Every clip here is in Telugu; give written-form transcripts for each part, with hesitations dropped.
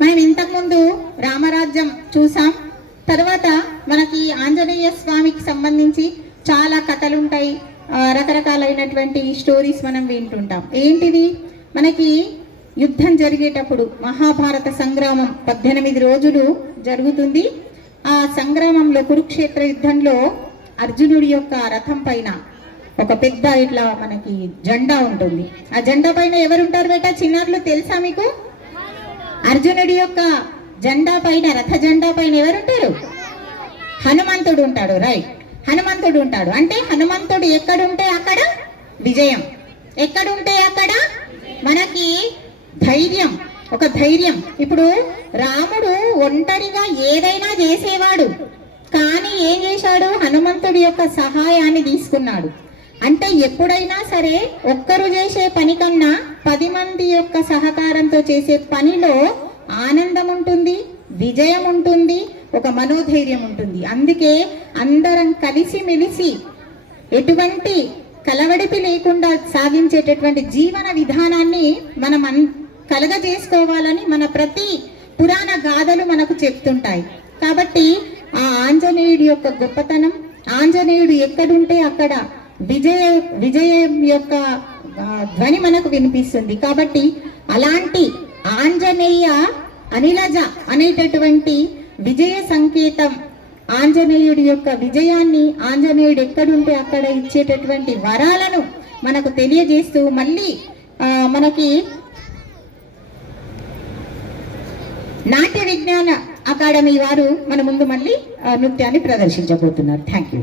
మనం ఇంతకుముందు రామరాజ్యం చూసాం. తర్వాత మనకి ఆంజనేయ స్వామికి సంబంధించి చాలా కథలు ఉంటాయి, రకరకాలైనటువంటి స్టోరీస్ మనం వింటుంటాం. ఏంటిది, మనకి యుద్ధం జరిగేటప్పుడు మహాభారత సంగ్రామం 18 రోజులు జరుగుతుంది. ఆ సంగ్రామంలో కురుక్షేత్ర యుద్ధంలో అర్జునుడి యొక్క రథం పైన ఒక పెద్ద ఇట్లా మనకి జెండా ఉంటుంది. ఆ జెండా పైన ఎవరుంటారు బేటా? చిన్నారులు తెలుసా మీకు? అర్జునుడి యొక్క జెండా పైన, రథ జెండా పైన ఎవరుంటారు? హనుమంతుడు ఉంటాడు. రైట్, హనుమంతుడు ఉంటాడు. అంటే హనుమంతుడు ఎక్కడుంటే అక్కడ విజయం, ఎక్కడుంటే అక్కడ మనకి ధైర్యం, ఒక ధైర్యం. ఇప్పుడు రాముడు ఒంటరిగా ఏదైనా చేసేవాడు, కానీ ఏం చేశాడు? హనుమంతుడి యొక్క సహాయాన్ని తీసుకున్నాడు. అంటే ఎప్పుడైనా సరే ఒక్కరు చేసే పని కన్నా 10 మంది యొక్క సహకారంతో చేసే పనిలో ఆనందం ఉంటుంది, విజయం ఉంటుంది, ఒక మనోధైర్యం ఉంటుంది. అందుకే అందరం కలిసిమెలిసి ఎటువంటి కలవడిపి లేకుండా సాగించేటటువంటి జీవన విధానాన్ని మనం కలగజేసుకోవాలని మన ప్రతి పురాణ గాథలు మనకు చెప్తుంటాయి. కాబట్టి ఆ ఆంజనేయుడి యొక్క గొప్పతనం, ఆంజనేయుడు ఎక్కడుంటే అక్కడ విజయం యొక్క ధ్వని మనకు వినిపిస్తుంది. కాబట్టి అలాంటి ఆంజనేయ అనిలజ అనేటటువంటి విజయ సంకేతం, ఆంజనేయుడి యొక్క విజయాన్ని, ఆంజనేయుడు ఎక్కడుంటే అక్కడ ఇచ్చేటటువంటి వరాలను మనకు తెలియజేస్తూ మళ్ళీ మనకి నాట్య విజ్ఞాన అకాడమీ వారు మన ముందు మళ్ళీ నృత్యాన్ని ప్రదర్శించబోతున్నారు. Thank you.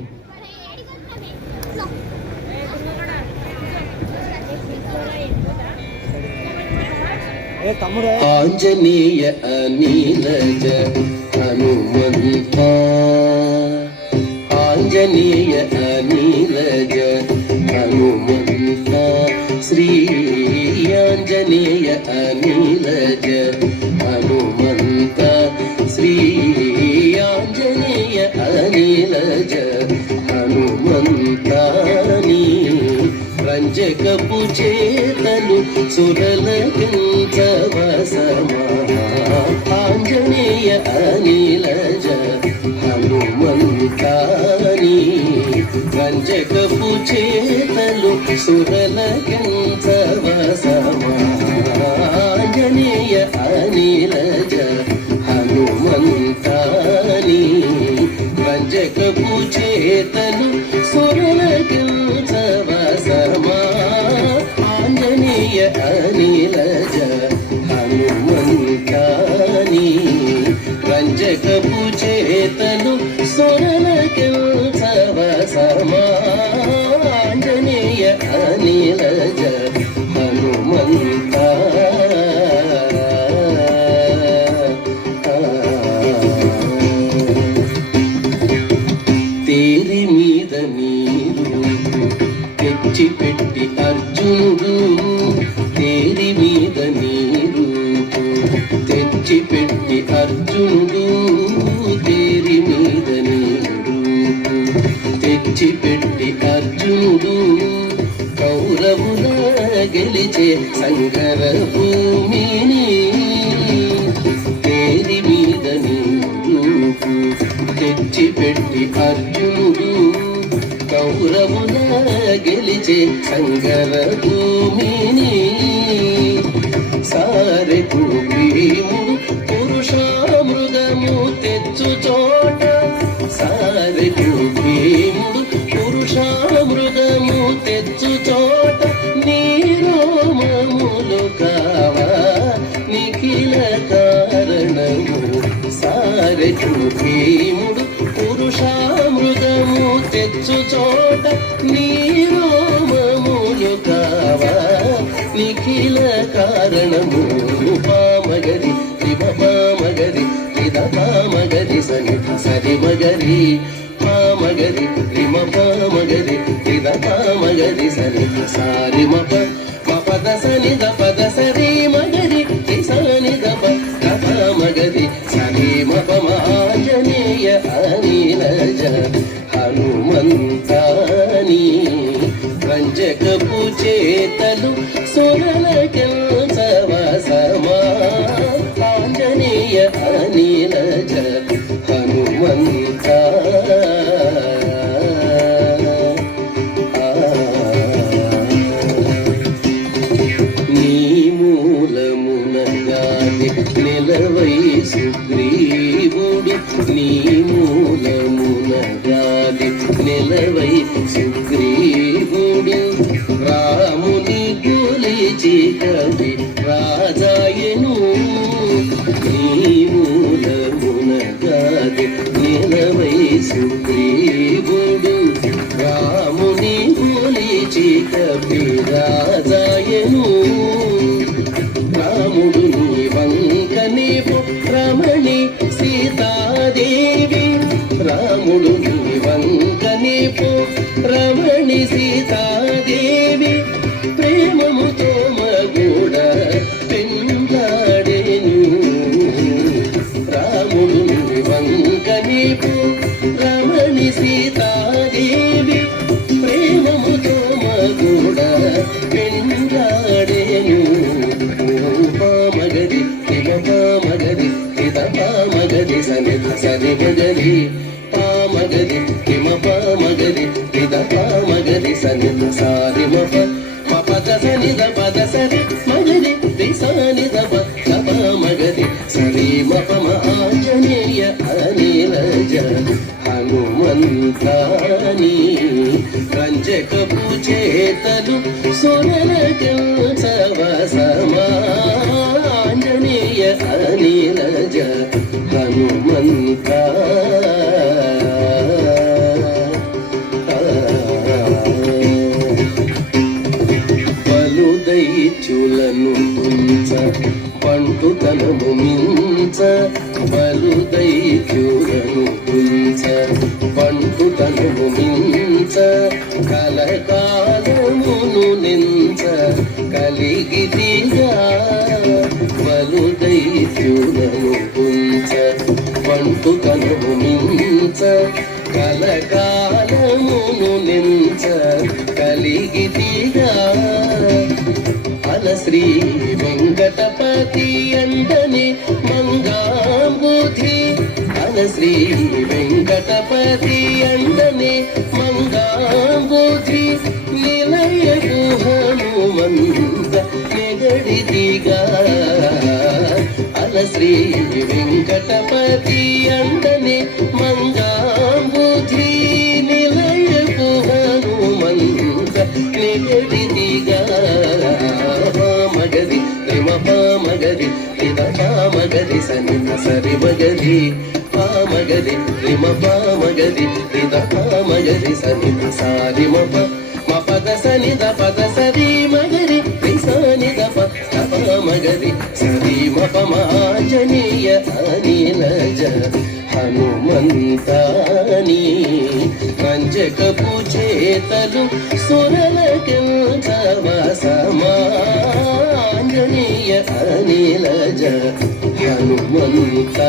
ఆంజనేయ అనిలజ హనుమంత, ఆంజనేయ అనిలజ హనుమంత, శ్రీ ఆంజనేయ అనిలజ హనుమంత, శ్రీ ఆంజనేయ అనిలజ హనుమంత. రంజకపు చేతలు సురలకించవసమా, ఆంజనేయ అనిలజ హనుమంతాని. రంజకపు చేతలు సురలకించవసమా, ఆంజనేయ అనిలజ హనుమంతాని. రంజకపు చేతలు సురలకించవసమా, ఆంజనేయ అనిలజ హనుమంతాని. రంజకపు చేతలు సురలకించవసమా, ఆంజనేయ అనిలజ హనుమంత. తేరి మీద నీరు తెచ్చిపెట్టి అర్జునుడు, తేరి మీద నీరు తెచ్చిపెట్టి అర్జునుడు, తేరి మీద నీరు తెచ్చిపెట్టి అర్జునుడు, కౌరవుల గెలిచే సంగర భూమిని. తేరి మీద నీరు తెచ్చిపెట్టి అర్జునుడు, కౌరవుల గెలిచే సంగర భూమిని. సారెకు భీముడు పురుషామృగము తెచ్చు చోట, సారెకు భీముడు పురుషామృగము తెచ్చు చోట, నీరోమములు కావా నిఖిల కారణము. సారెకు భీముడు పురుషామృగము తెచ్చు చోట, నీరోమములు కావా నిఖిల కారణము. పామగరి రిమ పామగరి రిద పామగరి సని సరి మగరి, పామగరి రిమ పామగరి రిద పామగరి సని సారి మప మపద సని ద పద సరి మగరి సని ద పామగరి సరి మప. ఆంజనేయ అనిలజ హనుమంతాని. రంజకపు చేతలు సురలకించవసమా, ఆంజనేయ అనిలజ హనుమంత నీ మూలమునగాది నిలవై సుగ్రీవుడు నీ మూలమునగాది నిలవై సుగ్రీవుడు రాముని గులిచి కవి రాజాయను నీ మూలమునగాది నిలవై సుగ్రీవుడు రాముని గులిచి కవి రాజాయను రాముడు నీ వంకని రమణి సీతాదేవి రాముడు నీ వంకని రమణి సీతాదేవి ప్రేమముతో మగుడ పెండాడేను రాముడు నీ వంకని రమణి సీతాదేవి ప్రేమముతో మగుడ పెండాడేను పామగది పామగది పామగది సని సరి గగరి పామగది హిమ పామగది పామగది సని సారి పద సని పద సరి మగరి రిసాని పామగది సరి మపమ ఆంజనేయ అనిలజ హనుమంతాని రంజకపు చేతలు సొరల సమాంజనేయ అనిలజ హనుమంత బలుదైత్యులను కుంచ పంటుతనము మించ బలుదైత్యులను కుంచ పంటుతనము మించ కలకాలమును నించ కలిగితిగా బలుదైత్యులను కుంచ పంటుతనము మించ కలకాలమును నించ కలిగితిగా అల శ్రీ వెంకటపతి అంటని మంగాంబుధి అల శ్రీ వెంకటపతి అంటని మంగాంబుధి నిలయకు హనుమంత నెగడిదిగా అల శ్రీ వెంకటపతి అంటని మంగాంబుధి నిలయకు హనుమంత నెగడిదిగా పామగది రిమ పామగది రిద పామగది సని సరి మగది పామగది రిమ పామగది రిద పామగది సని సారి మపద సని పద సరి మగరి రిసాని పామగది సరి మపమాంజనేయ అనిలజ హనుమంతాని రంజకపు చేతలు సురల సమాంజనేయ అనిలజ హనుమంత